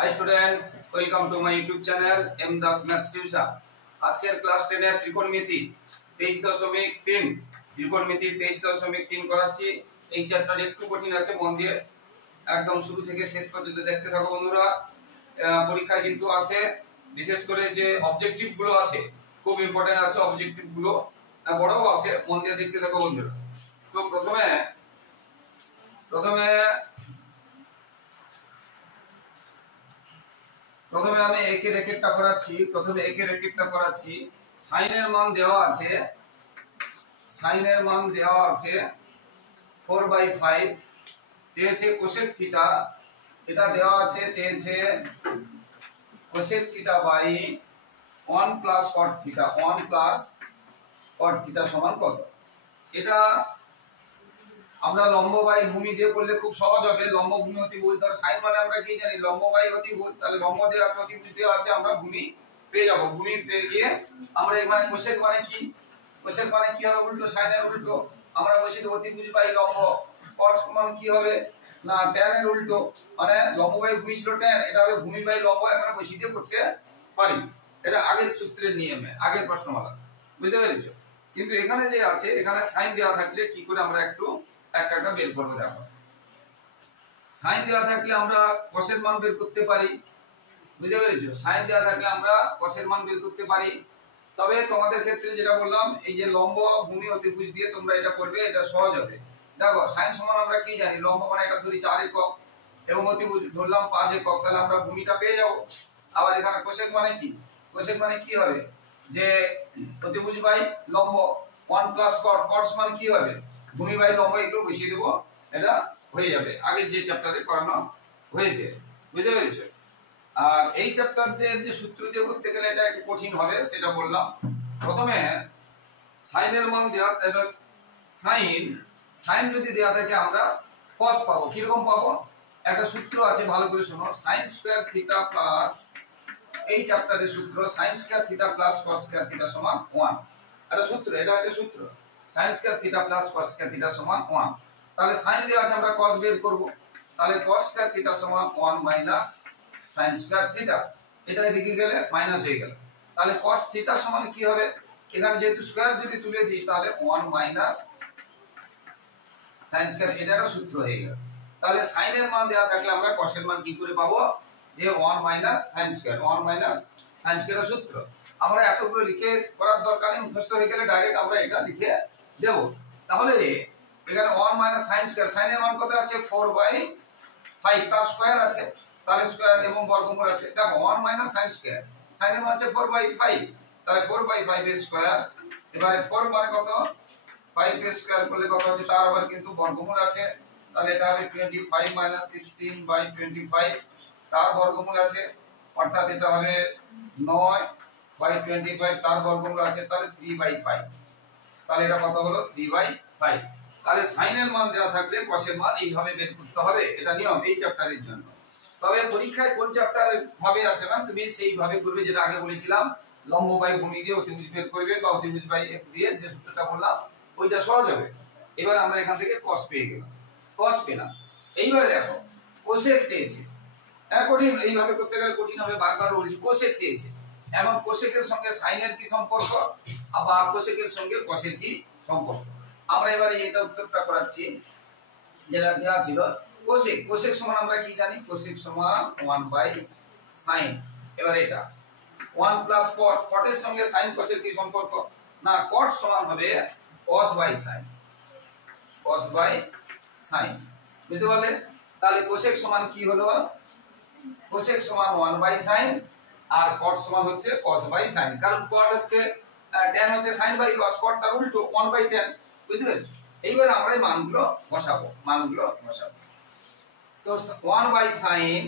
Hi students, welcome to my YouTube channel M Das Maths Tuition. আজকের class 10 এর ত্রিকোণমিতি 23.3 ত্রিকোণমিতি 23.3 করাচ্ছি। এই চ্যাপ্টার একটু কঠিন আছে, মন দিয়ে একদম শুরু থেকে শেষ পর্যন্ত দেখতে থাকো বন্ধুরা। পরীক্ষায় কিন্তু আসে, বিশেষ করে যে অবজেক্টিভ গুলো আছে খুব ইম্পর্টেন্ট আছে, অবজেক্টিভ গুলো বড়ও আছে, মন দিয়ে দেখতে থাকো বন্ধুরা। তো প্রথমে আমি একের রেকেটটা করাচ্ছি। সাইনের মান দেওয়া আছে 4/5, চেয়েছে কোসেক থিটা, এটা দেওয়া আছে, চেয়েছে cosec theta by 1 plus cot theta সমান কত। এটা আমরা লম্ব বাই ভূমি দিয়ে করলে খুব সহজ হবে। লম্ব ভূমি অতিভুজ, ধর সাইন মানে আমরা কি জানি, লম্ব বাই অতিভুজ, তাহলে লম্ব দেওয়া আছে, অতিভুজ দেওয়া আছে, আমরা ভূমি পেয়ে যাব। ভূমি পেয়ে গিয়ে আমরা এখানে কোসেক মানে কি হবে, উল্টো, সাইনের উল্টো, আমরা বসিয়ে দেব অতিভুজ বাই লম্ব। কট সমান কি হবে না tan এর উল্টো, মানে লম্ব বাই ভূমি ছিল tan, এটা হবে ভূমি বাই লম্ব, আমরা বসিয়ে দিয়ে করতে পারি। এটা আগের সূত্রের নিয়মে, আগের প্রশ্নমালা, বুঝতে পেরেছো? কিন্তু এখানে যে আছে, এখানে সাইন দেওয়া থাকলে কি করে আমরা একটু একটা বের করব। দেখো, সাইন দেওয়া থাকলে আমরা কসের মান বের করতে পারি, বুঝতে পেরেছো? সাইন দেওয়া থাকলে আমরা কসের মান বের করতে পারি। তবে তোমাদের ক্ষেত্রে যেটা বললাম, এই যে লম্ব ভূমি অতিভুজ দিয়ে তোমরা এটা করবে, এটা সহজ হবে। দেখো, সাইন সমান আমরা কি জানি, লম্ব মানে এটা ধরি 4 একক এবং অতিভুজ ধরলাম 5 একক, তাহলে আমরা ভূমিটা পেয়ে যাব। আবার এখানে কোসেক মানে কি হবে, যে অতিভুজ বাই লম্ব 1 প্লাস কট, কট সমান কি হবে, ভূমি বাই লম্ব, এগুলো বসিয়ে দেব, এটা হয়ে যাবে। আগের যে চ্যাপ্টারে করানো হয়েছে, বুঝতে পেরেছো? আর এই চ্যাপ্টারদের যে সূত্র দিয়ে করতে গেলে এটা একটু কঠিন হবে, সেটা বললাম। প্রথমে সাইনের মান দেওয়া, সাইন যদি দেওয়া থাকে আমরা cos পাবো। কিরকম পাবো, একটা সূত্র আছে, ভালো করে শোনো, sin স্কয়ার থিটা প্লাস, এই চ্যাপ্টারের সূত্র sin square theta plus cos square theta সমান 1। এটা সূত্র, এটা আছে সূত্র, sin square theta plus cos square theta সমান 1। তাহলে sin দেওয়া আছে, আমরা cos বের করব, তাহলে cos স্কয়ার থিটা সমান 1 মাইনাস sin স্কয়ার থিটা, এটা এদিকে গেলে মাইনাস হয়ে গেল। তাহলে cos থিটা সমান কি হবে, এখানে যেহেতু স্কয়ার যদি তুলে দিই, তাহলে 1 মাইনাস sin স্কয়ার, এটা একটা সূত্র হয়ে গেল। তাহলে sin এর মান দেওয়া থাকলে আমরা cos এর মান কি করে পাবো, যে 1 minus sin square, 1 minus sin স্কয়ারের সূত্র। আমরা এতগুলো লিখে করার দরকার নেই, মুখস্থ হয়ে গেলে ডাইরেক্ট আমরা এটা লিখে দেব। তাহলে এখানে 1 মাইনাস sin স্কয়ার, sin এর মান কত আছে 4/5, তার স্কয়ার আছে, তাহলে স্কয়ার এবং বর্গমূল আছে। দেখো 1 মাইনাস sin স্কয়ার, sin এর মান আছে 4/5, তাহলে 4/5 এর স্কয়ার, এবারে 4 মানে কত, 5 এর স্কয়ার করলে কত হচ্ছে, তার আবার কিন্তু বর্গমূল আছে, তাহলে এটা হবে 25 মাইনাস 16/25, তার বর্গমূল আছে, অর্থাৎ এটা হবে 9/25, তার বর্গমূল আছে, তাহলে 3/5, তাহলে এটা কত হলো 3/5। তাহলে sin এর মান দেওয়া থাকলে cos এর মান এইভাবে বের করতে হবে, এটা নিয়ম এই চ্যাপ্টারের জন্য। তবে পরীক্ষায় কোন চ্যাপ্টারে ভাবে আছে না, তুমি সেইভাবে করবে, যেটা আগে বলেছিলাম, লম্ব বাই ভূমি দিয়ে অতিভুজ বের করবে, বা অতিভুজ বাই এক দিয়ে যে সূত্রটা বললাম ওইটা সহজ হবে। এবার আমরা এখান থেকে cos পেয়ে গেলাম, cos পেলাম। এইবারে দেখো কোসেক চেয়েছে, কঠিন, এইভাবে করতে গেলে কঠিন হবে, বারবার বলছি, কোসেক চেয়েছে। এখন কোসেকের সঙ্গে সাইনের কি সম্পর্ক, আবার কোসেকের সঙ্গে কসের কি সম্পর্ক, আমরা এবারে এটা উত্তরটা করাচ্ছি, যেটা দেওয়া ছিল। কোসেক সমান আমরা কি জানি, কোসেক সমান 1/sin। এবার এটা 1 প্লাস cot, cot এর সঙ্গে sin cos-এর কি সম্পর্ক, না cot সমান হবে cos/sin, বুঝতে পারলে? তাহলে কোসেক সমান কি হলো, কোসেক সমান 1/sin, আর cot সমান হচ্ছে cos/sin, কারণ cot হচ্ছে tan হচ্ছে sin/cos, cot তার উল্টো 1/tan, বুঝতে পেরেছো? এইবার আমরা এই মানগুলো বসাবো, তো 1/sin,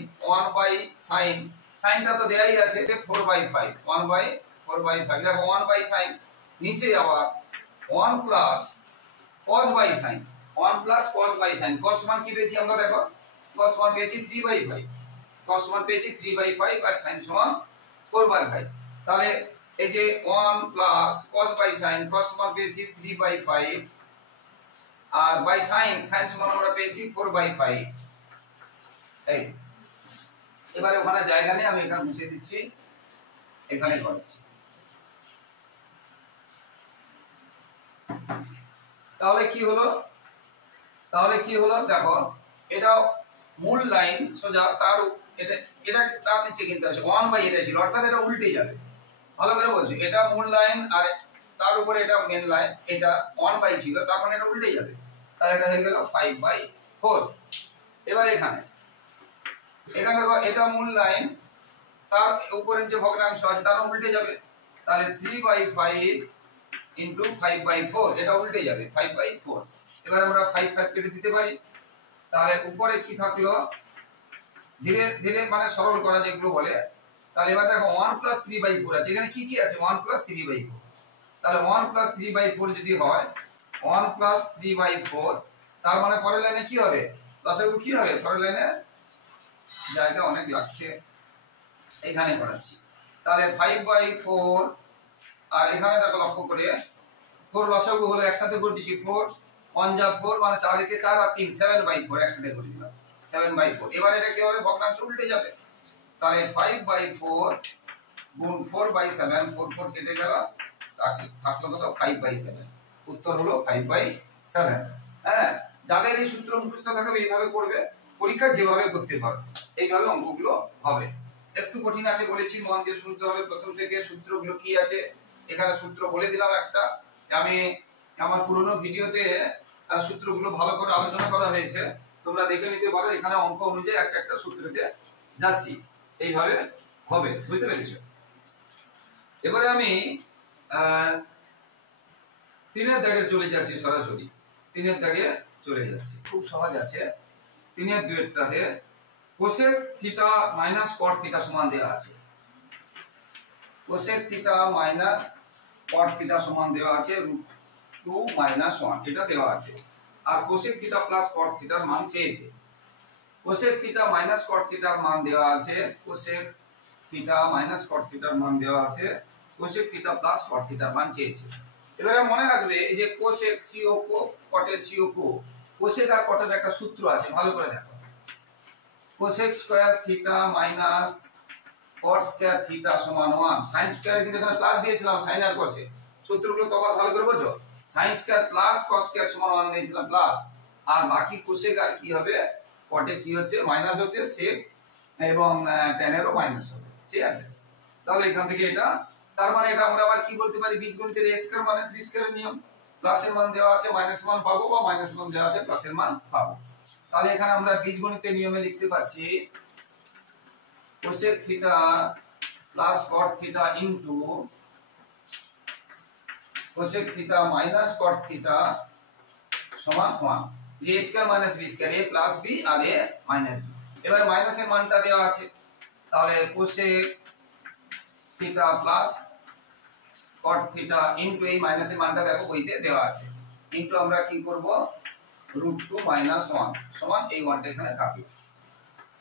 সাইনটা তো দেয়াই আছে, 4/5, 1/4/5, দেখো 1/sin, নিচে আবার 1 plus cos/sin, 1 plus cos/sin, cos সমান কি পেয়েছি আমরা, দেখো cos সমান পেয়েছি 3/5, আর sin সমান 4/5। তাহলে এই যে 1 প্লাস cos/sin, cos সমান পেয়েছি 3/5, আর বাই sin, sin সমান আমরা পেয়েছি 4/5। এই এবারে ওখানে জায়গা নেই, আমি এখানে মুছে দিচ্ছি, এখানে করেছি। তাহলে কি হলো, দেখো এটা মূল লাইন সোজা, তার এটা এটা তার নিচে কিন্তু আছে 1 বাই এটা ছিল, অর্থাৎ এটা উল্টে যাবে। ভালো করে বলছি, এটা মূল লাইন আর তার উপরে এটা মেন লাইন, এটা 1 বাই ছিল, তার মানে এটা উল্টে যাবে। তাহলে এটা হয়ে গেল 5/4। এবার এখানে দেখো এটা মূল লাইন, তার উপরের যে ভগ্নাংশ আছে তার উল্টে যাবে। তাহলে 3/5 ইনটু 5/4, এটা উল্টে যাবে 5/4। এবার আমরা 5 কেটে দিতে পারি। তাহলে উপরে কি থাকলো, ধীরে ধীরে মানে সরল করা যেগুলো বলে। তাহলে এবার দেখো 1 + 3/4 আছে, এখানে কি কি আছে 1 + 3/4। তাহলে 1 + 3/4 যদি হয় 1 + 3/4, তার মানে পরের লাইনে কি হবে, লসাগু কি হবে, পরের লাইনে জায়গা অনেক লাগছে, এখানে করাচ্ছি। তাহলে 5/4, আর এখানে দেখো লক্ষ্য করে 4 লসাগু হলো, একসাথে করে দিচ্ছি 4 1 যা 4 মানে 4 একে 4 আর 3 7/4, একসাথে করে দিলাম 7/4। এবার এটা কি হবে, ভগ্নাংশ উল্টে যাবে। তাহলে 5/4 গুণ 4/7, 4 কেটে গেল, থাকলো কত 5/7। উত্তর হলো 5/7। হ্যাঁ, যাদের এই সূত্র মুখস্থ থাকবে এইভাবে করবে, পরীক্ষা যেভাবে করতে পারবে এইভাবে অঙ্কগুলো হবে। একটু কঠিন আছে বলেছি, মন দিয়ে শুনতে হবে প্রথম থেকে। সূত্রগুলো কি আছে এখানে সূত্র বলে দিলাম একটা, আমি আমার পুরনো ভিডিওতে সূত্রগুলো ভালো করে আলোচনা করা হয়েছে, তোমরা দেখে নিতে পারো। এখানে অঙ্ক অনুযায়ী একটা একটা সূত্রতে যাচ্ছি, এইভাবে হবে, বুঝতে পেরেছো? এবারে আমি 3 দাগে চলে যাচ্ছি, সরাসরি 3 দাগে চলে যাচ্ছি, খুব সহজ আছে। 3-2টাতে cosec theta minus cot theta সমান দেওয়া আছে। Cosec theta minus cot theta সমান দেওয়া আছে √2 - 1, এটা দেওয়া আছে। আর কোসেক থিটা প্লাস কট থিটার মান চেয়েছে। কোসেক থিটা মাইনাস কট থিটার মান দেওয়া আছে, কোসেক থিটা মাইনাস কট থিটার মান দেওয়া আছে, কোসেক থিটা প্লাস কট থিটার মান চেয়েছে। এবারে মনে রাখবে এই যে কোসেক সিওকো, কটের সিওকো, কোসেক আর কটের একটা সূত্র আছে, ভালো করে দেখো। কোসেক স্কয়ার থিটা মাইনাস কট স্কয়ার থিটা সমান 1। সাইন স্কয়ার কিন্তু এখানে প্লাস দিয়েছিলাম, সাইন আর কোসেক সূত্রগুলো তো ভালো করে বোঝো। Sine square plus cos square সমান 1 দিয়েছিলাম প্লাস, আর বাকি কোসেক আর কি হবে, কটে কি হচ্ছে মাইনাস হচ্ছে, সেক এবং tan এরও মাইনাস হবে, ঠিক আছে? তাহলে এখান থেকে এটা, তার মানে এটা আমরা আবার কি বলতে পারি, বীজগণিতের a স্কয়ার মাইনাস b স্কয়ারের নিয়ম। প্লাসের মান দেওয়া আছে মাইনাস মান পাবো, বা মাইনাস মান দেওয়া আছে প্লাসের মান পাবো। তাহলে এখানে আমরা বীজগণিতের নিয়মে লিখতে পাচ্ছি cosec theta plus cot theta into cosec theta minus cot theta সমান 1। a square minus b square, a plus b আর a মাইনাস b। এবার মাইনাসের মানটা দেওয়া আছে, তাহলে cosec theta plus cot theta into এই মাইনাসের মানটা দেখো বইতে দেওয়া আছে, ইনটু আমরা কি করব √2 - 1 সমান এই 1টা এখানে থাকবে।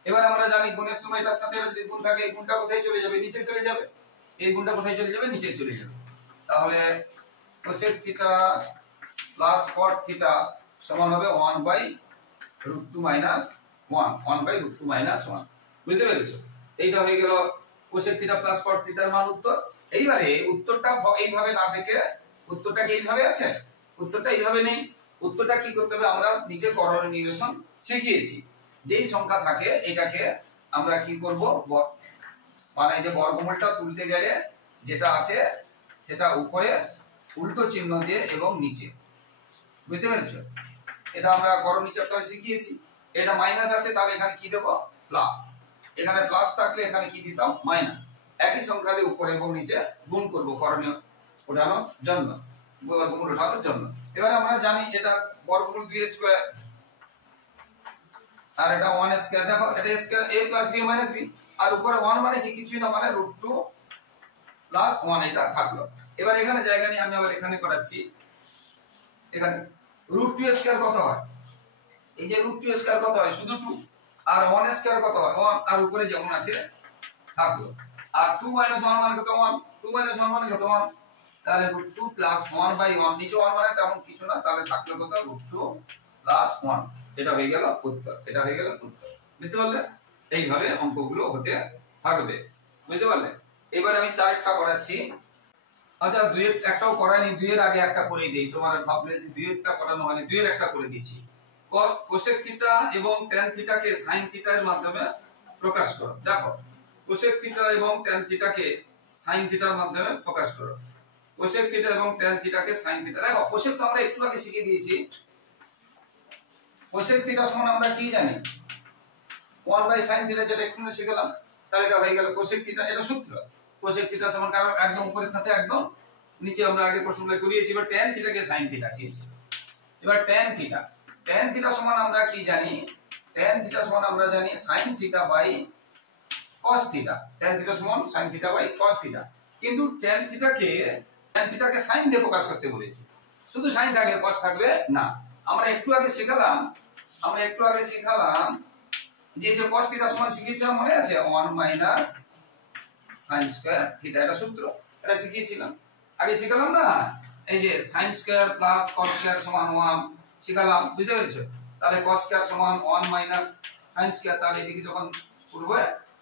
এবার আমরা জানি গুণের সময় এটার সাথে যদি গুণ থাকে, এই গুণটা কোথায় চলে যাবে, নিচে চলে যাবে। এই গুণটা কোথায় চলে যাবে, নিচে চলে যাবে। তাহলে cosec theta plus cot theta সমান হবে 1/√2 - 1, 1/√2 - 1। বুঝতে পেরেছো? এইটা হয়ে গেল কোসেক থিটা প্লাস কট থিটার মান উত্তর। এইবারে উত্তরটা এইভাবে না থেকে, উত্তরটা কি এইভাবে আছে, উত্তরটা এইভাবে নেই। উত্তরটা কি করতে হবে, আমরা নিচে করণীয় নিবেশন শিখিয়েছি। যেই সংখ্যা থাকে এটাকে আমরা কি করব, মানে এই যে বর্গমূলটা তুলতে গেলে যেটা আছে সেটা উপরে উল্টো চিহ্ন দিয়ে এবং নিচে, বুঝতে পেরেছো? এটা আমরা করণীয় চ্যাপ্টারে শিখিয়েছি। এটা মাইনাস আছে, তাহলে এখানে কি দেব, প্লাস। এখানে প্লাস থাকলে এখানে কি দিতাম, মাইনাস। একই সংখ্যা দিয়ে উপরে এবং নিচে গুণ করব করণীয় ওঠানোর জন্য, বর্গমূল ওঠানোর জন্য। এবারে আমরা জানি এটা বর্গমূল 2 স্কয়ার আর এটা 1 স্কয়ার। দেখো এটা স্কয়ার, a + b - b, আর উপরে 1 মানে কি, কিছুই না, মানে √2 + 1 এটা থাকলো। এবার এখানে জায়গা নিয়ে আমি আবার এখানে করাচ্ছি। এখানে √2 স্কয়ার কত হয়, এই যে √2 স্কয়ার কত হয়, শুধু 2। আর 1 স্কয়ার কত হয়, 1, আর উপরে যেমন আছে থাকলো। আর 2 - 1 মানে কত, 1, 2 - 1 মানে কত, 1। তাহলে √2 + 1/1, নিচে 1 মানে তেমন কিছু না, তাহলে থাকলো কত, √2 + 1। এটা হয়ে গেল উত্তর, এটা হয়ে গেল উত্তর। বুঝতে পারলে? এইভাবে অঙ্কগুলো হতে থাকবে, বুঝতে পারলে? এবার আমি চারটা করাচ্ছি। আচ্ছা, দুইয়ের একটাও করাইনি, দুইয়ের আগে একটা করে দেই। তোমার ভাবলে যে দুইয়েরটা করানো হয়নি, দুইয়ের একটা করে দিচ্ছি। কোসেক থিটা এবং ট্যান থিটাকে সাইন থিটা এর মাধ্যমে প্রকাশ করো। দেখো, কোসেক থিটা এবং ট্যান থিটাকে সাইন থিটার মাধ্যমে প্রকাশ করো। কোসেক থিটা এবং ট্যান থিটাকে সাইন থিটা। দেখো, কোসেক তো আমরা একটু আগে শিখে দিয়েছি। কোসেক থিটা সমান আমরা কি জানি? 1/sin থিটা, যেটা একটু শিখলাম। তাহলে এটা হয়ে গেল কোসেক থিটা, এটা সূত্র। কোসেক থিটা সমান কারণ একদম উপরের সাথে একদম নিচে আমরা আগে প্রশ্নটা করিয়েছি। এবার ট্যান থিটাকে সাইন থিটা চেয়েছি। এবার ট্যান থিটা, ট্যান থিটা সমান আমরা কি জানি? ট্যান থিটা সমান আমরা জানি sin theta by cos theta. Tan theta সমান sin theta by cos theta. কিন্তু ট্যান থিটাকে sin দিয়ে প্রকাশ করতে বলেছি। শুধু sin থাকলে cos থাকবে না। আমরা একটু আগে শিখলাম যে cos থিটা সমান শিখেছিলাম, মনে আছে? 1 মাইনাস sin স্কয়ার থিটা, এটা সূত্র, এটা শিখিয়েছিলাম আগে, শিখলাম না? এই যে sin square plus cos square সমান 1 শিখলাম, বুঝতে পেরেছো? তাহলে cos স্কয়ার সমান 1 মাইনাস sin স্কয়ার, তাহলে এদিকে যখন করব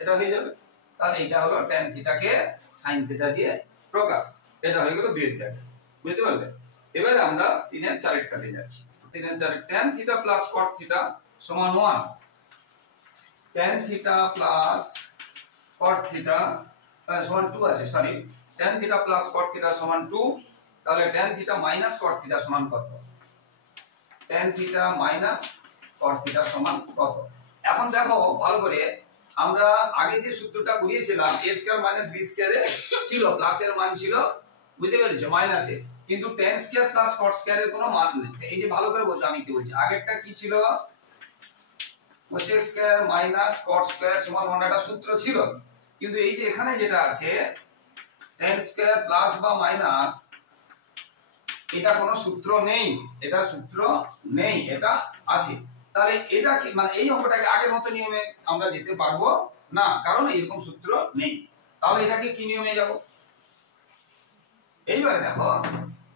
এটা হয়ে যাবে। তাহলে এটা হলো tan থিটাকে sin থিটা দিয়ে প্রকাশ। এটা হয়ে গেল দুইয়ের দাগে, বুঝতে পারলে? এবারে আমরা 3 এর 4 কাটে যাচ্ছি। 3 এর 4 tan theta plus cot theta সমান 1। tan theta plus cot theta সমান 2 আছে, sorry, tan theta plus cot theta সমান 2। তাহলে tan theta minus cot theta সমান কত? tan theta minus cot theta সমান কত? এখন দেখো ভালো করে, আমরা আগে যে সূত্রটা করিয়েছিলাম a স্কয়ার মাইনাস b স্কয়ারে ছিল, প্লাসের মান ছিল, বুঝতে পেরেছো, মাইনাসে, কিন্তু tan স্কয়ার প্লাস cot স্কয়ারের কোনো মান নেই। এই যে ভালো করে বোঝো আমি কি বলছি। আগেরটা কি ছিল? cos square minus cot square সমান 1 একটা সূত্র ছিল। কিন্তু এই যে এখানে যেটা আছে tan স্কয়ার প্লাস বা মাইনাস, এটা কোনো সূত্র নেই, এটা সূত্র নেই, এটা আছে। তাহলে এটা কি মানে এই অঙ্কটাকে আগের মতো নিয়মে আমরা যেতে পারবো না, কারণ এরকম সূত্র নেই। তাহলে এটাকে কি নিয়মে যাব? এইবারে দেখো,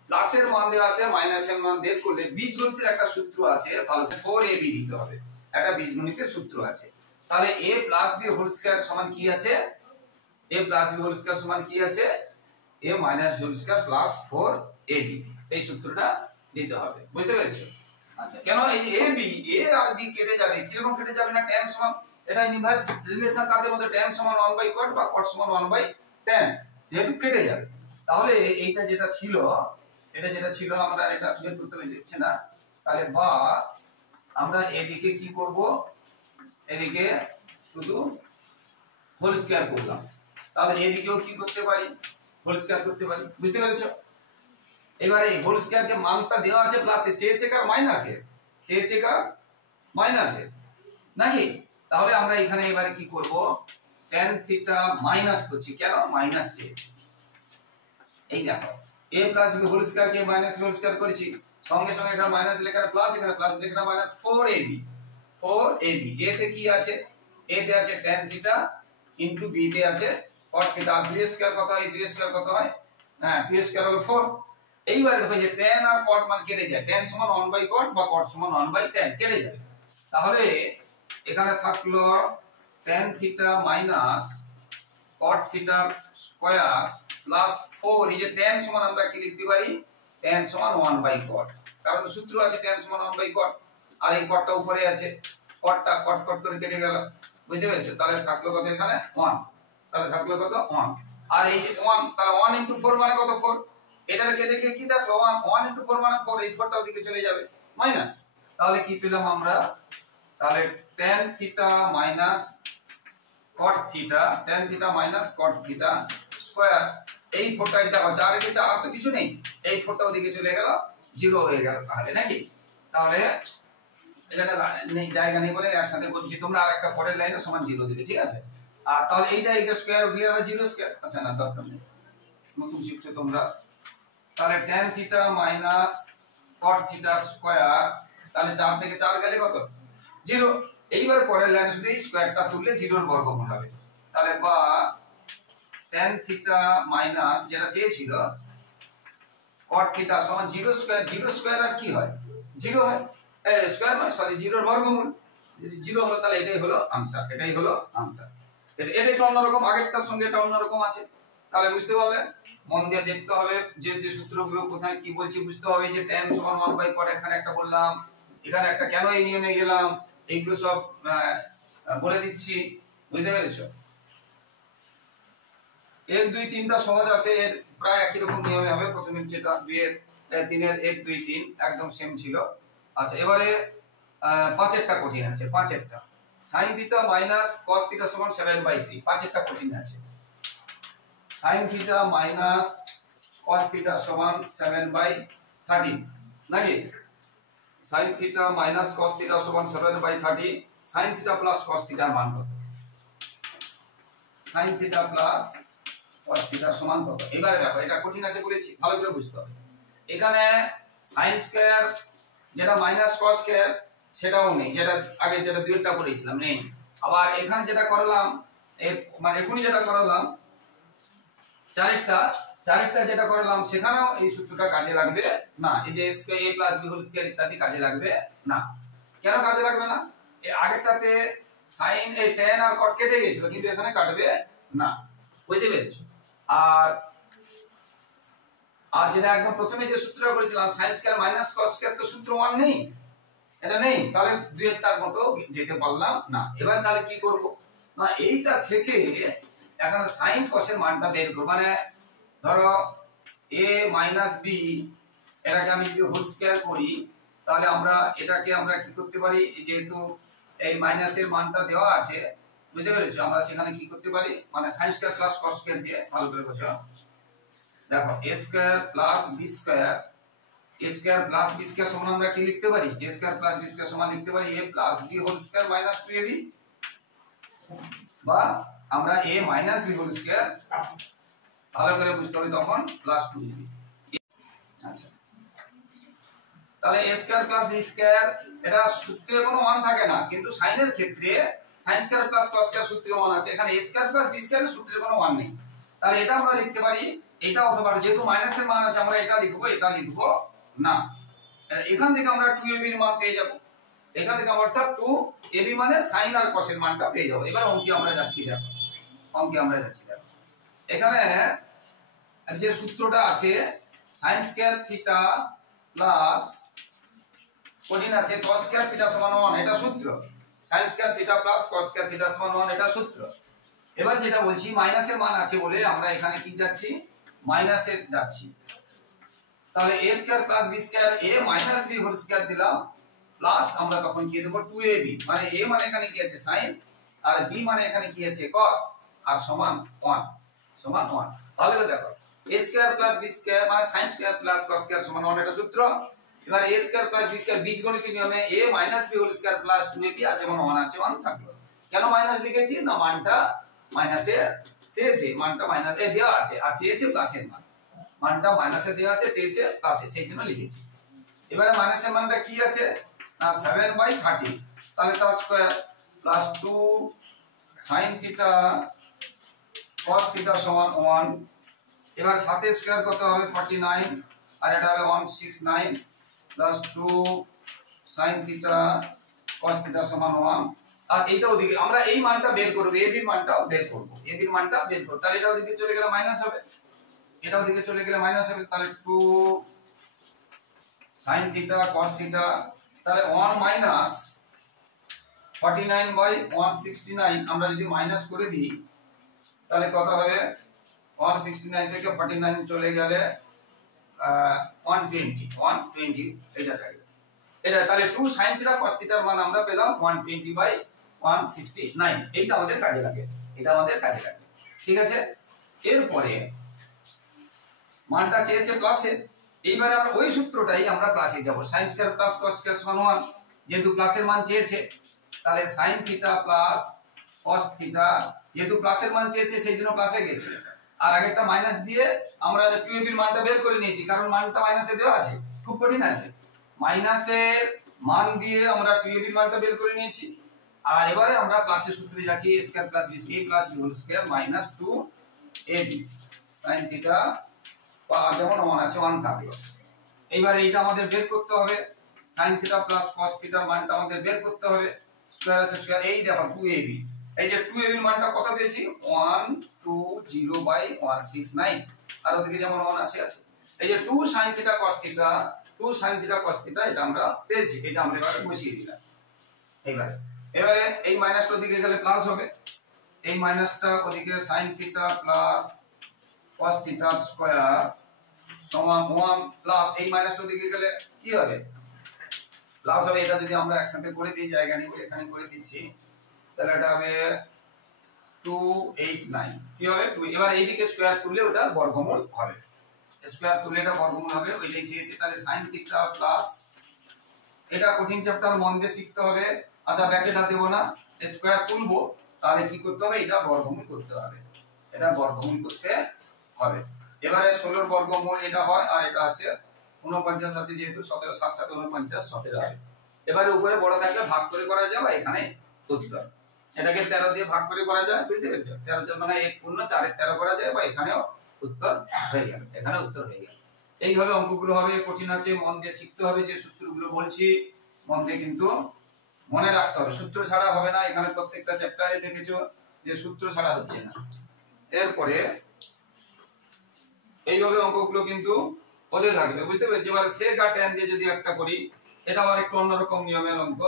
প্লাসের মান দেওয়া আছে, মাইনাসের মান বের করলে বীজগণিতের একটা সূত্র আছে, তাহলে 4ab দিতে হবে। একটা বীজগণিতের সূত্র আছে। তাহলে a plus b whole square সমান কি আছে? a plus b whole square সমান কি আছে? a minus whole square plus 4ab। এই সূত্রটা দিতে হবে, বুঝতে পেরেছো? আচ্ছা, কেন? এই যে a b, a R b কেটে যাবে। কিরকম কেটে যাবে? না tan সমান, এটা ইনভার্স রিলেশন, তাদের মধ্যে tan সমান 1/cot বা cot সমান 1/tan, যেহেতু কেটে যাবে। তাহলে এইটা যেটা ছিল, আমরা এটা বের করতে পারছি না। তাহলে বা আমরা এদিকে কি করব? এদিকে শুধু হোল স্কয়ার করলাম। তাহলে এদিকেও কি করতে পারি? হোল স্কয়ার করতে পারি, বুঝতে পেরেছো? এবারে হোল স্কয়ার কে মানটা দেওয়া আছে প্লাসে, চেয়েছে কার? মাইনাসে, চেয়েছে কার? মাইনাসে, নাকি? তাহলে আমরা এখানে এবারে কি করব? tan থিটা মাইনাস করছি, কেন? মাইনাস চেয়েছে। এই দেখো, a plus b whole square কে মাইনাস হোল স্কয়ার করেছি, সঙ্গে সঙ্গে এখানে মাইনাস দিলে এখানে প্লাস, এখানে প্লাস দিলে এখানে মাইনাস 4ab। 4ab, a তে কি আছে? a তে আছে tan থিটা ইনটু b তে আছে cot থিটা। আর 2 স্কয়ার কত হয়? 2 স্কয়ার কত হয়? হ্যাঁ, 2 স্কয়ার হলো 4। এইবারে দেখো যে tan আর cot মান কেটে যায়, tan সমান 1/cot বা cot সমান 1/tan কেটে যাবে। তাহলে এখানে থাকলো tan theta minus cot theta square plus 4। এই যে tan সমান আমরা কি লিখতে পারি? tan সমান 1/cot, কারণ সূত্র আছে tan সমান 1/cot, আর এই cotটা উপরে আছে, cotটা cot করে কেটে গেল, বুঝতে পেরেছো? তাহলে থাকলো কত এখানে? 1। তাহলে থাকলো কত? 1। আর এই যে 1, তাহলে 1 * 4 মানে কত? 4। এটাকে কেটে গিয়ে কি থাকলো? 1 * 4 মানে 4, এই 4টা ওদিকে চলে যাবে, মাইনাস। তাহলে কি পেলাম আমরা? তাহলে tan theta minus cot theta, tan theta minus cot theta square. এই 4টা দেখো, 4 এর 4 তো কিছু নেই, এই 4টা ওদিকে চলে গেল, 0 হয়ে গেল, তাহলে নাকি? তাহলে এখানে নেই, জায়গা নেই বলে একসাথে করছি। তোমরা আরেকটা পরের লাইনে সমান 0 দিবে, ঠিক আছে? আর তাহলে এইটা স্কয়ার উঠলে আর 0 স্কয়ার, আচ্ছা না দরকার নেই, নতুন শিখছো তোমরা। তাহলে tan theta minus cot theta square, তাহলে 4 থেকে 4 গেলে কত? 0। এইবার পরের লাইনে শুধু এই স্কয়ারটা তুললে 0 এর বর্গমূল হবে। তাহলে বা tan থিটা মাইনাস, যেটা চেয়েছিল, cot থিটা সমান 0 স্কয়ার। 0 স্কয়ার আর কি হয়? 0 হয়, স্কয়ার নয়, সরি, 0 এর বর্গমূল। যদি 0 হলো তাহলে এটাই হলো आंसर, এটাই হলো आंसर। এটা একটু অন্যরকম, আগেরটার সঙ্গে এটা অন্যরকম আছে। তাহলে বুঝতে পারলেন? মন দিয়ে দেখতে হবে যে সূত্রগুলো কোথায় কি বলছি বুঝতে হবে। যে tan সমান 1/cot এখানে একটা বললাম, এখানে একটা কেন এই নিয়মে গেলাম, এইগুলো সব বলে দিচ্ছি, বুঝতে পেরেছো? 1 2 3টা সহজ আছে, এর প্রায় একই রকম নিয়মে হবে। প্রথমে যেটা 2 এর 3 এর 1 2 3 একদম সেম ছিল। আচ্ছা, এবারে 5 এরটা কঠিন আছে। 5 এরটা sin θ - cos θ সমান 7/3। 5 এরটা কঠিন আছে। sin θ - cos θ সমান 7/30 নাকি? sin θ - cos θ সমান 7/30। sin θ plus cos θ এর মান কত? sin θ plus cos θ সমান কত? এবারে দেখো, এটা কঠিন আছে বলেছি, ভালো করে বুঝতে হবে। এখানে sin স্কয়ার যেটা মাইনাস cos স্কয়ার সেটাও নেই, যেটা আগে যেটা দুইটা করেছিলাম নেই। আবার এখানে যেটা করলাম, মানে এখনি যেটা করলাম চারেরটা যেটা করলাম, সেখানেও এই সূত্রটা কাজে লাগবে না। এই যে square a plus b whole square ইত্যাদি কাজে লাগবে না। কেন কাজে লাগবে না? এই আগেরটাতে sin এই tan আর cot কেটে গিয়েছিল, কিন্তু এখানে কাটবে না, বুঝতে পেরেছো? আর যেটা একদম প্রথমে যে সূত্রটা করেছিলাম sin square minus cos square, তো সূত্র 1 নেই, এটা নেই, তাহলে দুই এর তার মতো যেতে পারলাম না। এবার তাহলে কি করব না, এইটা থেকে এখানে sin cos এর মানটা বের করব। মানে ধরো a - b, এটাকে আমি যদি হোল স্কয়ার করি, তাহলে এটাকে আমরা কি করতে পারি, যেহেতু এই মাইনাসের মানটা দেওয়া আছে, বুঝতে পেরেছো? আমরা সেখানে কি করতে পারি, মানে sin square plus cos square দিয়ে ভালো করে বোঝো। দেখো a square plus b square, a square plus b square সমান আমরা কি লিখতে পারি? a square plus b square সমান লিখতে পারি a plus b whole square minus 2ab, বা আমরা a minus b whole square, ভালো করে বুঝতে হবে, তখন প্লাস 2ab। আচ্ছা, তাহলে a square plus b square, এটা সূত্রে কোনো মান থাকে না, কিন্তু sin এর ক্ষেত্রে sin square plus cos square সূত্রে মান আছে। এখানে a square plus b square সূত্রে কোনো মান নেই, তাহলে এটা আমরা লিখতে পারি এটা, অথবা যেহেতু মাইনাসের মান আছে আমরা এটা লিখবো না। এখান থেকে আমরা 2ab এর মান পেয়ে যাব। এখান থেকে আমরা অর্থাৎ 2ab মানে sin আর cos এর মানটা পেয়ে যাব। এবার অঙ্কে আমরা যাচ্ছি, দেখো এখানে যে সূত্রটা আছে sin square theta plus codeine আছে cos স্কয়ার থিটা সমান 1, এটা সূত্র। sin square theta plus cos square theta সমান 1, এটা সূত্র। এবার যেটা বলছি, মাইনাসের মান আছে বলে আমরা এখানে কি যাচ্ছি, মাইনাসে যাচ্ছি। তাহলে a square plus b square a minus b whole square দিলাম, প্লাস আমরা তখন কি দেব 2ab, মানে a মানে এখানে কি আছে sin, আর b মানে এখানে কি আছে cos, আর সমান 1, তাহলে দেখো a square plus b square মানে sin square plus cos square সমান 1, এটা সূত্র। এবার a square plus b square বীজগণিত নিয়মে a minus b whole square plus 2ab, আর যেমন 1 আছে 1 থাকলো। কেন মাইনাস লিখেছি না, মানটা মাইনাসে চেয়েছে, মানটা মাইনাস এ দেওয়া আছে, আর চেয়েছে প্লাসের মান, মানটা মাইনাসে দেওয়া আছে, চেয়েছে প্লাসে, সেই জন্য লিখেছি। এবারে মাইনাসের মানটা কি আছে না 7/30, তাহলে তার স্কয়ার প্লাস 2 sin θ cos θ সমান 1। এবার 7 এর স্কয়ার কত হবে 49, আর এটা হবে 169 প্লাস 2 sin θ cos θ সমান 1। আর এইটা ওদিকে আমরা এই মানটা বের করব, ab এর মানটা বের করব, তাহলে এটা ওদিকে চলে গেলে মাইনাস হবে, এটা ওদিকে চলে গেলে মাইনাস হবে, তাহলে 2 sin θ cos θ, তাহলে 1 মাইনাস 49/169 আমরা যদি মাইনাস করে দিই, তাহলে কত হবে 169 থেকে 49 চলে গেলে 120 এটা থাকবে। এটা তাহলে 2 sin θ cos θ এর মান আমরা পেলাম 120/169। এইটা আমাদের কাজে লাগে, ঠিক আছে। এরপরে মানটা চেয়েছে প্লাসে, এইবারে আমরা ওই সূত্রটাই আমরা প্লাসে যাব। sin square plus cos square সমান 1, যেহেতু প্লাসের মান চেয়েছে, তাহলে sin θ প্লাস cos θ, যেহেতু প্লাসের মান চেয়েছে সেই জন্য প্লাসে গেছে, আর আগেরটা মাইনাস দিয়ে আমরা 2ab এর মানটা বের করে নিয়েছি, কারণ মানটা মাইনাসে দেওয়া আছে, খুব কঠিন আছে। মাইনাসের মান দিয়ে আমরা 2ab এর মানটা বের করে নিয়েছি, আর এবারে আমরা প্লাসের সূত্রে যাচ্ছি a square plus b plus b whole square minus 2ab sin θ, যেমন 1 আছে 1 থাকলো। এইবারে এটা আমাদের বের করতে হবে, sin θ প্লাস cos θ মানটা আমাদের বের করতে হবে। স্কয়ার আছে স্কয়ার, এই দেখো 2ab, এই যে 2ab এর মানটা কত পেয়েছি 120/169, আর ওদিকে যেমন 1 আছে আছে, এই যে 2 sin θ cos θ, 2 sin θ cos θ এটা আমরা পেয়েছি, এটা আমরা এবারে বসিয়ে দিলাম। এবারে এই মাইনাসটা ওদিকে গেলে প্লাস হবে, এই মাইনাসটা ওদিকে sin θ প্লাস cos θ স্কয়ার সমান 1 প্লাস এই মাইনাসটা ওদিকে গেলে কি হবে প্লাস হবে। এটা যদি আমরা একসাথে করে দিই, জায়গা নিয়ে এখানে করে দিচ্ছি, তাহলে এটা হবে 289, কি হবে 2। এবার এইদিকে স্কয়ার তুললে ওটা বর্গমূল হবে, স্কয়ার তুললে এটা বর্গমূল হবে, ওইটাই চেয়েছে। তাহলে sin θ প্লাস, এটা কঠিন চ্যাপ্টার মন দিয়ে শিখতে হবে। আচ্ছা ব্র্যাকেটটা দেব না, স্কয়ার তুলবো, তাহলে কি করতে হবে এটা বর্গমূল করতে হবে, এটা বর্গমূল করতে হবে। এবারে 16 এর বর্গমূল এটা হয়, আর এটা আছে 49 আছে, যেহেতু 17 7 7 49 17 হবে। এবারে উপরে বড় থাকলে ভাগ করে করা যায়, এখানে উত্তর, এটাকে 13 দিয়ে ভাগ করে করা যায়, বুঝতে পেরেছো? 13 মানে 1 পূর্ণ 4 এর 13 করা যায়, বা এখানেও উত্তর হয়ে গেল, এখানে উত্তর হয়ে গেল। এইভাবে অঙ্কগুলো হবে, কঠিন আছে, মন দিয়ে শিখতে হবে, যে সূত্রগুলো বলছি মন দিয়ে কিন্তু মনে রাখতে হবে, সূত্র ছাড়া হবে না। এখানে প্রত্যেকটা চ্যাপ্টারে দেখেছো যে সূত্র ছাড়া হচ্ছে না। এরপরে এইভাবে অঙ্কগুলো কিন্তু হতে থাকবে, বুঝতে পেরেছি? এবার sec আর tan দিয়ে যদি একটা করি, এটা আবার একটু অন্যরকম নিয়মের অঙ্ক।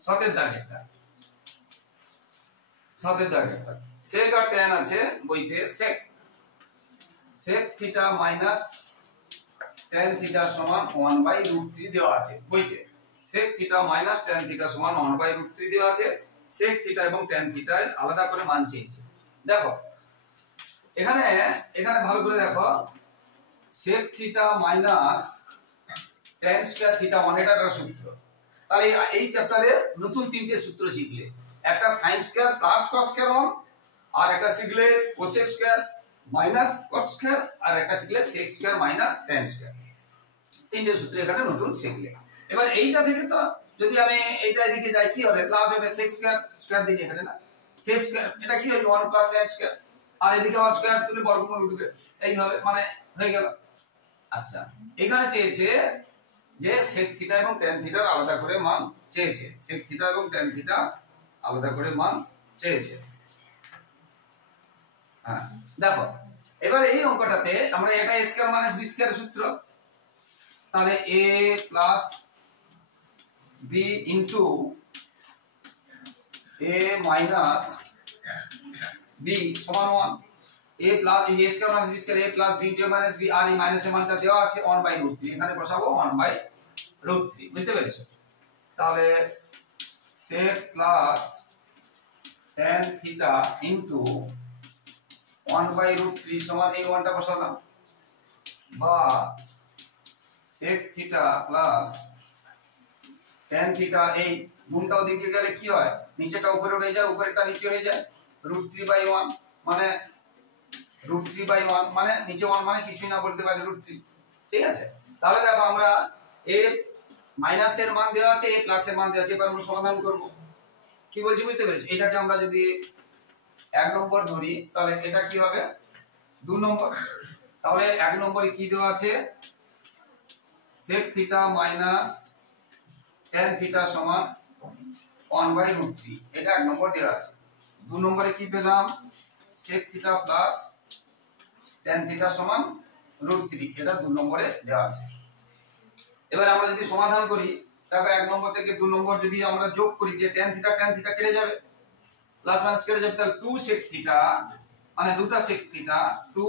সাতের দাগেরটা sec আর tan আছে বইতে, sec θ মাইনাস tan θ সমান 1/√3 দেওয়া আছে বইতে, sec θ মাইনাস tan θ সমান 1/√3 দেওয়া আছে। sec θ এবং tan θ এর আলাদা করে মান চেয়েছে। দেখো এখানে ভালো করে দেখো, sec θ মাইনাস tan স্কয়ার θ 1, এটা একটা সূত্র। তাহলে এই চ্যাপ্টারে নতুন তিনটে সূত্র শিখলে, একটা sin square plus cos square 1, আর একটা শিখলে cosec square minus cot square, আর একটা শিখলে sec square minus tan square. তিনটে সূত্র এখানে নতুন শিখলে। এবার এইটা থেকে তো যদি আমি এইটা এদিকে যাই, কি হবে প্লাস হবে sec স্কয়ার দিকে এখানে না, sec স্কয়ার এটা কি হবে 1 প্লাস tan স্কয়ার, আর এদিকে আবার স্কয়ার তুলে বর্গমূল উঠবে, এইভাবে মানে হয়ে গেল। আচ্ছা এখানে চেয়েছে যে sec θ এবং tan θ এর আলাদা করে মান চেয়েছে, sec θ এবং tan θ আলাদা করে মান চেয়েছে। হ্যাঁ দেখো এবার এই অঙ্কটাতে আমরা এটা a square minus b square সূত্র, তাহলে a plus b into a minus b সমান 1, a plus a square minus b square, a plus b into a minus b, আর এই মাইনাসের মানটা দেওয়া আছে 1/√3, এখানে বসাবো 1/√3, বুঝতে পেরেছো? তাহলে sec প্লাস tan θ ইনটু 1/√3 সমান এই ওয়ানটা বসালাম, বা sec θ প্লাস tan θ, এই গুণটা ওদিকে গেলে কি হয় নিচেটা উপরে উঠে যায়, উপরেরটা নিচে হয়ে যায়, √3/1 মানে √3/1 মানে নিচে 1 মানে কিছুই না বলতে পারি √3, ঠিক আছে? তাহলে দেখো আমরা a মাইনাসের মান দেওয়া আছে, a প্লাসের মান দেওয়া আছে, এবার আমরা সমাধান করব। কি বলছি বুঝতে পেরেছো? এটাকে আমরা যদি 1 নম্বর ধরি, তাহলে এটা কি হবে 2 নম্বর। তাহলে 1 নম্বরে কি দেওয়া আছে sec θ মাইনাস tan θ সমান 1/√3, এটা 1 নম্বর দেওয়া আছে। 2 নম্বরে কি পেলাম sec θ প্লাস tan θ সমান √3, এটা 2 নম্বরে দেওয়া আছে। এবার আমরা যদি সমাধান করি, দেখো 1 নম্বর থেকে 2 নম্বর যদি আমরা যোগ করি, যে tan θ কেটে যাবে, প্লাস মাইনাস কেটে যাবে, তাহলে 2 sec θ মানে দুটো sec θ, 2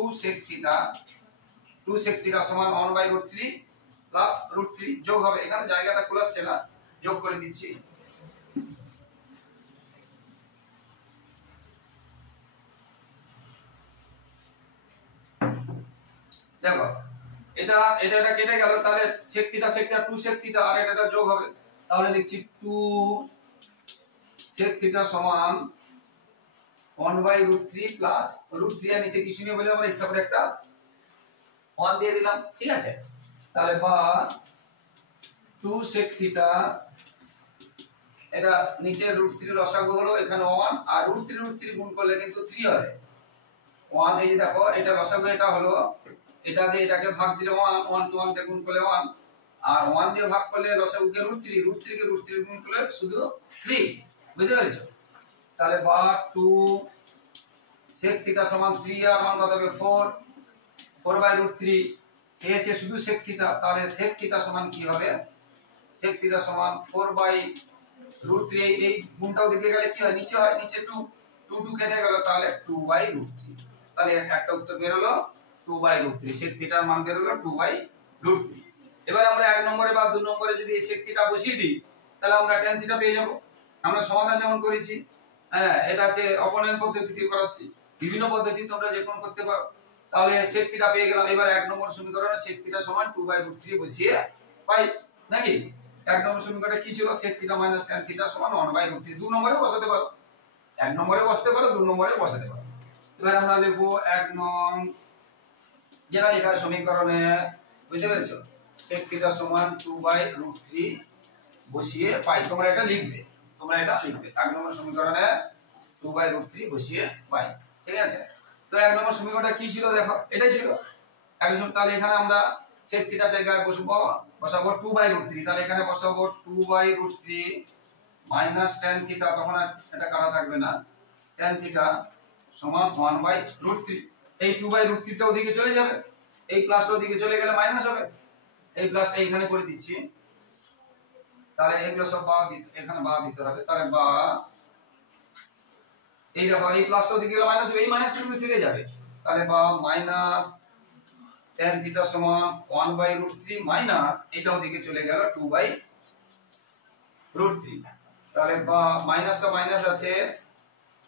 sec θ সমান 1/√3 প্লাস √3 যোগ হবে, এখানে জায়গাটা কুলাচ্ছে না, যোগ করে দিচ্ছি। দেখো এটা কেটে গেল, তাহলে sec θ 2 sec θ, আর এটা যোগ হবে, তাহলে লিখছি 2 sec θ সমান 1/√3 প্লাস √3, এর নিচে কিছু নেই বলে আমরা ইচ্ছা করে একটা 1 দিয়ে দিলাম, ঠিক আছে? তাহলে বা 2 sec θ, এটা নিচে √3 লসাগু হলো, এখানে 1, আর √3 গুণ করলে কিন্তু 3 হবে 1, এই যে দেখো এটা লসাগু, এটা হলো, এটা দিয়ে এটাকে ভাগ দিলে 1, 1 তে গুণ করলে 1, আর 1 দিয়ে ভাগ করলে লসাগুকে √3 কে √3 গুণ করলে শুধু 3, বুঝতে পেরেছো? তাহলে বা 2 sec থিটা সমান 3 আর মান কত হবে 4/√3 চেয়েছে শুধু sec থিটা, তাহলে sec থিটা সমান কি হবে? sec থিটা সমান 4/√3, এই গুণটাও দিকে গেলে কি হয়, নিচে হয়, নিচে 2 কেটে গেল, তাহলে 2/√3। তাহলে একটা উত্তর বের হলো 2/√3, sec থিটার মান বের হলো 2/√3। এবার আমরা 1 নম্বরে বা 2 নম্বরে যদি এই sec থিটা বসিয়ে দিই, তাহলে আমরা tan থিটা পেয়ে যাব। আমরা সমাধান যেমন করেছি, হ্যাঁ, এটা হচ্ছে অপনয়ন পদ্ধতিতে করাচ্ছি, বিভিন্ন পদ্ধতি তোমরা যে কোন করতে পারো। তাহলে sec থিটা পেয়ে গেলাম। এবার 1 নম্বর সমীকরণে sec থিটা সমান 2/√3 বসিয়ে পাই নাকি? 1 নম্বর সমীকরণে কি ছিল? sec থিটা - tan থিটা সমান 1/√3। 2 নম্বরে বসাতে পারো, 1 নম্বরে বসাতে পারো, 2 নম্বরে বসাতে পারো। এবার আমরা লিখব 1 নং যেটা লেখার সমীকরণে, বুঝতে পেরেছো? sec থিটা সমান 2/√3 বসিয়ে পাই। তোমরা এটা লিখবে, 1 নম্বর সমীকরণে 2/√3 বসিয়ে পাই, ঠিক আছে? তো 1 নম্বর সমীকরণটা কি ছিল দেখো, এটাই ছিল। তাহলে এখানে আমরা sec থিটা জায়গায় বসাবো 2/√3, তাহলে এখানে বসাবো 2/√3 মাইনাস tan থিটা, তখন এটা কাটা থাকবে না, tan থিটা সমান 1/√3। এই 2/√3 টা ওদিকে চলে যাবে, এই প্লাসটা ওদিকে চলে গেলে মাইনাস হবে, এই প্লাসটা এখানে করে দিচ্ছি, তাহলে এগুলো সব এখানে বাদ দিতে হবে। তাহলে বা এই দেখো এই প্লাসটা ওদিকে গেলে মাইনাস হবে, এই মাইনাসটা চলে যাবে, তাহলে বা মাইনাস tan থিটা সমান 1/√3 মাইনাস এটা ওদিকে চলে গেল 2/√3। তাহলে বা মাইনাসটা মাইনাস আছে,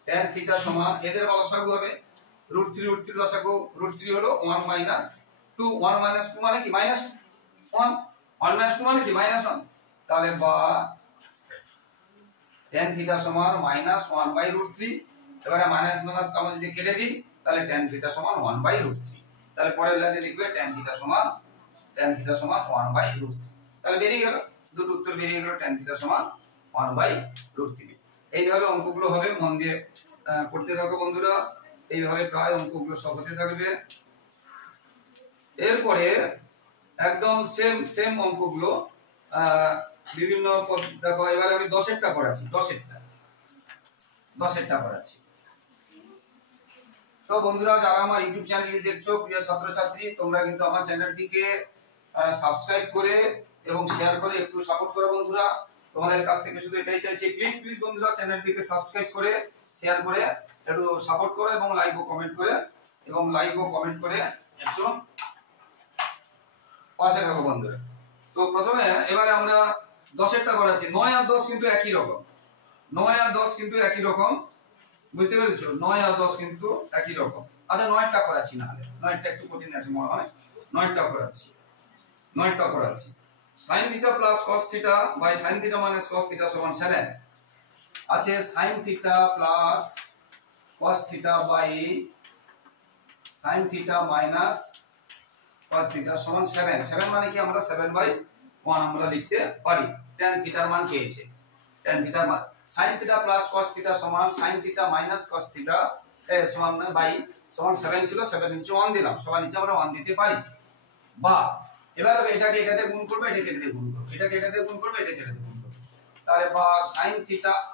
tan থিটা সমান এদের লসাগু হবে √3 লসাগু, √3 হলো 1 - 2, 1 - 2 মানে কি -1, 1 - 2 মানে কি -1। তাহলে বা tan থিটা সমান -1/√3। এবারে মাইনাস মাইনাস আমরা যদি কেটে দিই, তাহলে tan থিটা সমান 1/√3। তাহলে পরের লাইনে লিখবে tan থিটা সমান 1/√3। তাহলে বেরিয়ে গেল, দুটো উত্তর বেরিয়ে গেল, tan থিটা সমান 1/√3। এইভাবে অঙ্কগুলো হবে, মন দিয়ে করতে থাকো বন্ধুরা, এইভাবে প্রায় অঙ্কগুলো সব হতে থাকবে। এরপরে একদম সেম অঙ্কগুলো বিভিন্ন দেখো, এবারে আমি 10এরটা করাচ্ছি, 10এরটা করাচ্ছি। তো বন্ধুরা, যারা আমার ইউটিউব চ্যানেলটি দেখছো, প্রিয় ছাত্রছাত্রী, তোমরা কিন্তু আমার চ্যানেলটিকে সাবস্ক্রাইব করে এবং শেয়ার করে একটু সাপোর্ট করো বন্ধুরা। তোমাদের কাছ থেকে শুধু এটাই চাইছি, প্লিজ বন্ধুরা চ্যানেলটিকে সাবস্ক্রাইব করে শেয়ার করে একটু সাপোর্ট করো এবং লাইক ও কমেন্ট করে একটু পাশে থাকো বন্ধুরা। তো প্রথমে এবারে আমরা 10এরটা করাচ্ছি। 9 আর 10 কিন্তু একই রকম, 9 আর 10 কিন্তু একই রকম, বুঝতে পেরেছো? 9 আর 10 কিন্তু একই রকম। আচ্ছা 9এরটা করাচ্ছি, না হলে 9এরটা একটু কঠিন আছে মনে হয়, 9এরটা করাচ্ছি। sin θ plus cos θ by sin θ minus cos θ সমান 7 আছে। sin θ plus cos θ by sin θ minus cos θ সমান 7 মানে কি আমরা 7/1 আমরা লিখতে পারি। tan θ এর মান পেয়েছে, tan θ এর মান sin θ প্লাস cos θ সমান sin θ মাইনাস cos θ সমান বাই সমান 7 ছিল, 7 নিচে 1 দিলাম, সবার নিচে আমরা 1 দিতে পারি। বা এবার এটাকে এটাতে গুণ করব, এটাকে এটাতে গুণ করব, এটাকে এটাতে গুণ করব, এটাকে এটাতে গুণ করব। তাহলে বা sin θ,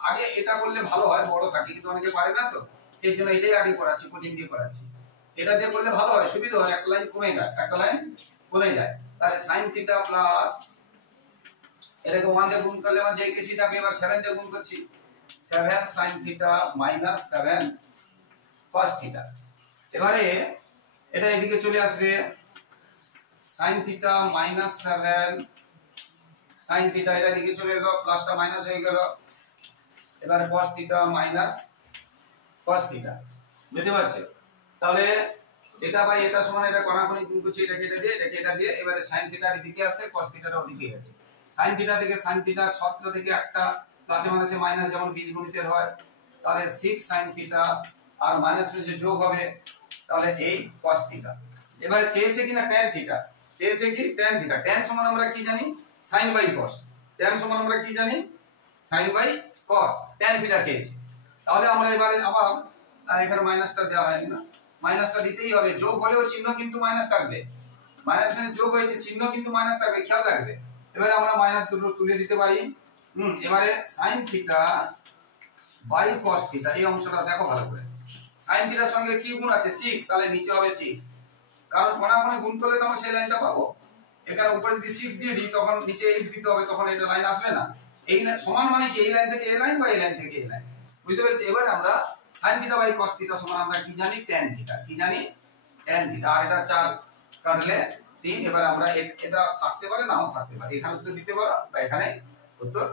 আগে এটা করলে ভালো হয়, বড় থাকে, কিন্তু অনেকে পারে না, তো সেই জন্য এটাই আগে করাচ্ছি, কোচিং দিয়ে করাচ্ছি। এটা দিয়ে করলে ভালো হয়, সুবিধা হয়, একটা লাইন কমে যায়। তাহলে sin θ প্লাস এটাকে 1 দিয়ে গুণ করলে মানে যেই কেসিটাকে এবার 7 দিয়ে গুণ করছি, 7 sin θ মাইনাস 7 cos θ। এবারে এটা এদিকে চলে আসবে, sin θ মাইনাস 7 sin θ, এটা এদিকে চলে গেল, প্লাসটা মাইনাস হয়ে গেল। এবারে cos θ মাইনাস cos θ, বুঝতে পারছো? তাহলে এটা বাই এটা সমান, এটা কোণাকুণি গুণ করছি, এটা কেটে দিয়ে, এটা কেটে দিয়ে, এবারে sin θ এদিকে আছে, cos θ টা ওদিকে আছে। sin θ থেকে sin θ সূত্র থেকে একটা প্লাসে মাইনাসে মাইনাস, যেমন বীজগণিতের হয়, তাহলে 6 sin θ আর মাইনাস প্লাসে যোগ হবে, তাহলে এই cos θ। এবারে চেয়েছে কিনা tan θ, চেয়েছে কি tan θ। tan সমান আমরা কি জানি, sin বাই cos। tan সমান আমরা কি জানি, sin বাই cos। tan θ চেয়েছে, তাহলে আমরা এবারে আবার এখানে মাইনাসটা দেওয়া হয়নি না, মাইনাসটা দিতেই হবে, যোগ হলেও চিহ্ন কিন্তু মাইনাস থাকবে, মাইনাস মানে যোগ হয়েছে, চিহ্ন কিন্তু মাইনাস থাকবে, খেয়াল রাখবে। এবারে আমরা মাইনাস দুটো তুলে দিতে পারি। এবারে sin theta by cos theta, এই অংশটা দেখো ভালো করে। sin থিটার সঙ্গে কি গুণ আছে 6, তাহলে নিচে হবে 6, কারণ কোণাকোণে গুণ করলে তো আমরা সেই লাইনটা পাবো। এখানে উপরে যদি 6 দিয়ে দিই তখন নিচে 8 দিতে হবে, তখন এটা লাইন আসবে না। এই সমান মানে কি এই লাইন থেকে এই লাইন বা এই লাইন থেকে এই লাইন, বুঝতে পেরেছি? এবারে আমরা sin theta by cos theta সমান আমরা কি জানি tan থিটা, কি জানি tan থিটা, আর এটা 4 কাটলে 3। এবারে আমরা এটা থাকতে পারে নাও থাকতে পারে, এখানে উত্তর দিতে পারো বা এখানে উত্তর।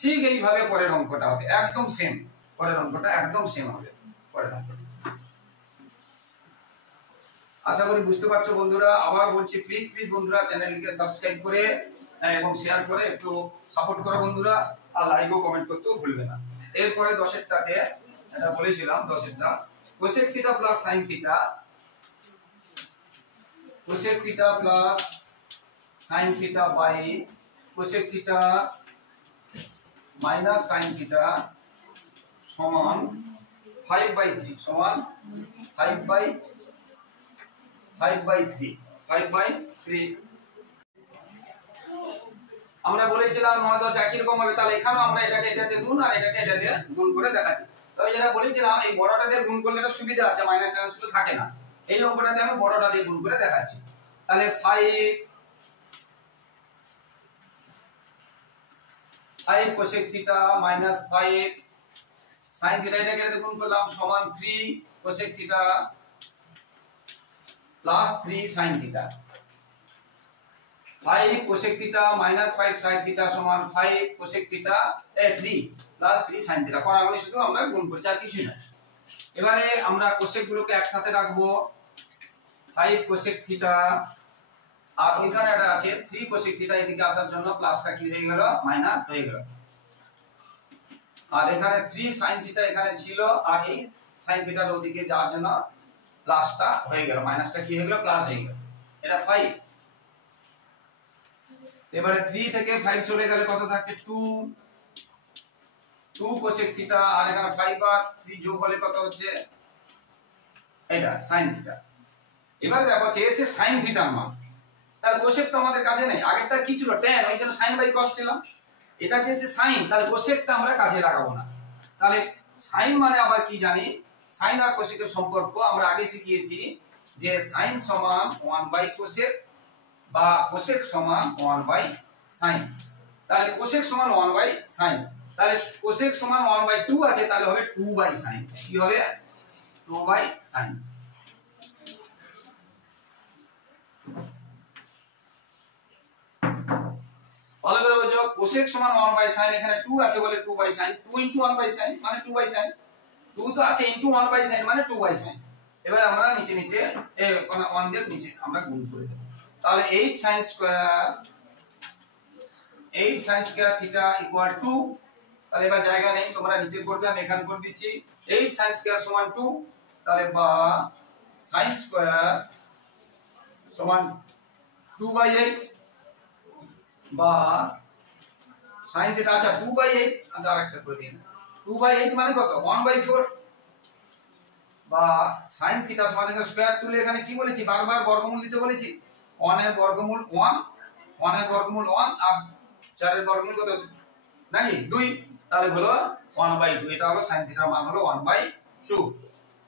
ঠিক এইভাবে পরের অঙ্কটা হবে একদম সেম, পরের অঙ্কটা একদম সেম হবে পরের অঙ্কটা। আশা করি বুঝতে পারছো বন্ধুরা। আবার বলছি প্লিজ প্লিজ বন্ধুরা চ্যানেলটিকে সাবস্ক্রাইব করে এবং শেয়ার করে একটু সাপোর্ট করো বন্ধুরা, আর লাইক ও কমেন্ট করতেও ভুলবে না। এরপরে 10এরটাতে এটা বলেছিলাম, 10এরটা cosec theta plus sin theta, cosec theta plus sin theta by cosec theta minus sin theta সমান 5/3, সমান 5/3। আমরা বলেছিলাম 9 10 একই রকম হবে, তাহলে এখানেও আমরা এটাকে এটাতে গুণ আর এটাকে এটা দিয়ে গুণ করে দেখাচ্ছি। তবে যেটা বলেছিলাম এই বড়টা দিয়ে গুণ করলে একটা সুবিধা আছে, মাইনাস মাইনাস গুলো থাকে না। এই অঙ্কটাতে আমি বড়টা দিয়ে গুণ করে দেখাচ্ছি। তাহলে 5 cosec theta minus 5 sin theta, এটাকে এটাতে গুণ করলাম সমান 3 cosec theta plus 3 sin theta. 5 cosec theta minus 5 sin theta সমান 5 cosec theta 3 plus 3 sin theta. কোণাগুলো শুধু আমরা গুণ করছি আর কিছুই না। এবারে আমরা cosec গুলোকে একসাথে রাখবো, 5 cosec থিটা আর ওইখানে একটা আছে 3 cosec থিটা, এদিকে আসার জন্য প্লাসটা কি হয়ে গেল মাইনাস হয়ে গেল, আর এখানে 3 sin থিটা এখানে ছিল আর এই sin থিটার ওদিকে যাওয়ার জন্য প্লাসটা হয়ে গেল, মাইনাসটা কি হয়ে গেল প্লাস হয়ে গেল, এটা 5। এবারে 3 থেকে 5 চলে গেলে কত থাকছে 2 cosec থিটা, আর এখানে 5 আর 3 যোগ হলে কত হচ্ছে এটা sin থিটা। এবারে দেখো চেয়েছে sin থিটার মান, তাহলে cosec তো আমাদের কাছে নেই, আগেরটা কি ছিল tan, ওই জন্য sin বাই cos ছিলাম। এটা চেয়েছে sin, তাহলে cosecটা আমরা কাজে লাগাবো না। তাহলে sin মানে আবার কি জানি, sin আর cosec এর সম্পর্ক আমরা আগে শিখিয়েছি যে sin সমান 1 cosec বা cosec সমান 1 sin। তাহলে cosec সমান 1 sin, তাহলে cosec সমান 1/2 আছে, তাহলে হবে 2 sin। কি হবে 2 sin। ভালো করে বুঝো, cosec সমান 1 sin, এখানে 2 আছে বলে 2 sin, 2 * 1 sin মানে 2 sin, 2 তো আছে * 1 sin মানে 2 sin। এবার আমরা নিচে নিচে 1 দিয়ে নিচে আমরা গুণ করে দেব, তাহলে 8 sin square theta equal to, তাহলে এবার জায়গা নেই তোমরা নিচে করবে, আমি এখানে করে দিচ্ছি 8 sin square সমান 2, তাহলে বা sin square সমান 2/8 বা sin থিটা, আচ্ছা 2/8, আচ্ছা আরেকটা করে দিন 2/8 মানে কত 1/4 বা sin থিটা সমান, এখানে স্কয়ার তুলে এখানে কি বলেছি বারবার বর্গমূল দিতে বলেছি, 1 এর বর্গমূল 1, 1 এর বর্গমূল 1 আর 4 এর বর্গমূল কত নাকি 2, তাহলে হলো 1/2। এটা হলো sin থিটার মান হলো 1/2।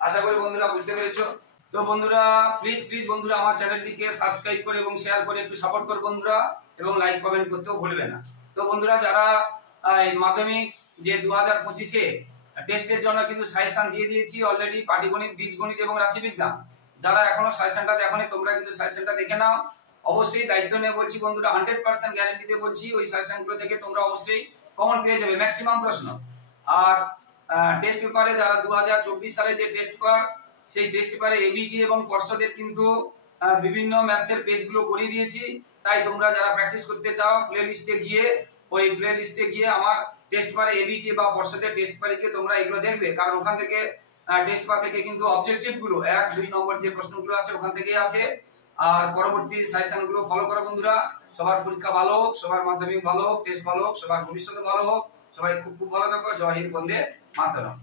আশা করি বন্ধুরা বুঝতে পেরেছো। তো বন্ধুরা প্লিজ প্লিজ বন্ধুরা আমার চ্যানেলটিকে সাবস্ক্রাইব করে এবং শেয়ার করে একটু সাপোর্ট করো বন্ধুরা, এবং লাইক কমেন্ট করতেও ভুলবে না। তো বন্ধুরা যারা মাধ্যমিক যে 2025-এ টেস্টের জন্য কিন্তু সাজেশন দিয়ে দিয়েছি অলরেডি, পাটিগণিত, বীজগণিত এবং রাশিবিজ্ঞান, যারা এখনো সাজেশনটা দেখোনি তোমরা কিন্তু সাজেশনটা দেখে নাও। অবশ্যই দায়িত্ব নিয়ে বলছি বন্ধুরা, 100% গ্যারান্টিতে বলছি ওই সাজেশনগুলো থেকে তোমরা অবশ্যই কমন পেয়ে যাবে ম্যাক্সিমাম প্রশ্ন। আর টেস্ট পেপারে যারা 2024 সালে যে টেস্ট পেপার, সেই টেস্ট পেপারে এবিটি এবং পর্ষদের কিন্তু বিভিন্ন ম্যাথসের পেজগুলো করিয়ে দিয়েছি, তাই তোমরা যারা প্র্যাকটিস করতে চাও প্লেলিস্টে গিয়ে আমার টেস্ট পেপারে এবিটি বা পর্ষদের টেস্ট পেপারে তোমরা এগুলো দেখবে, কারণ ওখান থেকে টেস্ট পেপার থেকে কিন্তু অবজেক্টিভ গুলো 1 2 নম্বর যে প্রশ্নগুলো আছে ওখান থেকেই আসে। আর পরবর্তী সাজেশন গুলো ফলো করো বন্ধুরা। সবার পরীক্ষা ভালো হোক, সবার মাধ্যমিক ভালো হোক, টেস্ট ভালো হোক, সবার ভবিষ্যৎ ভালো হোক, সবাই খুব খুব ভালো থাকো। জয় হিন্দ, বন্দে মাতরম।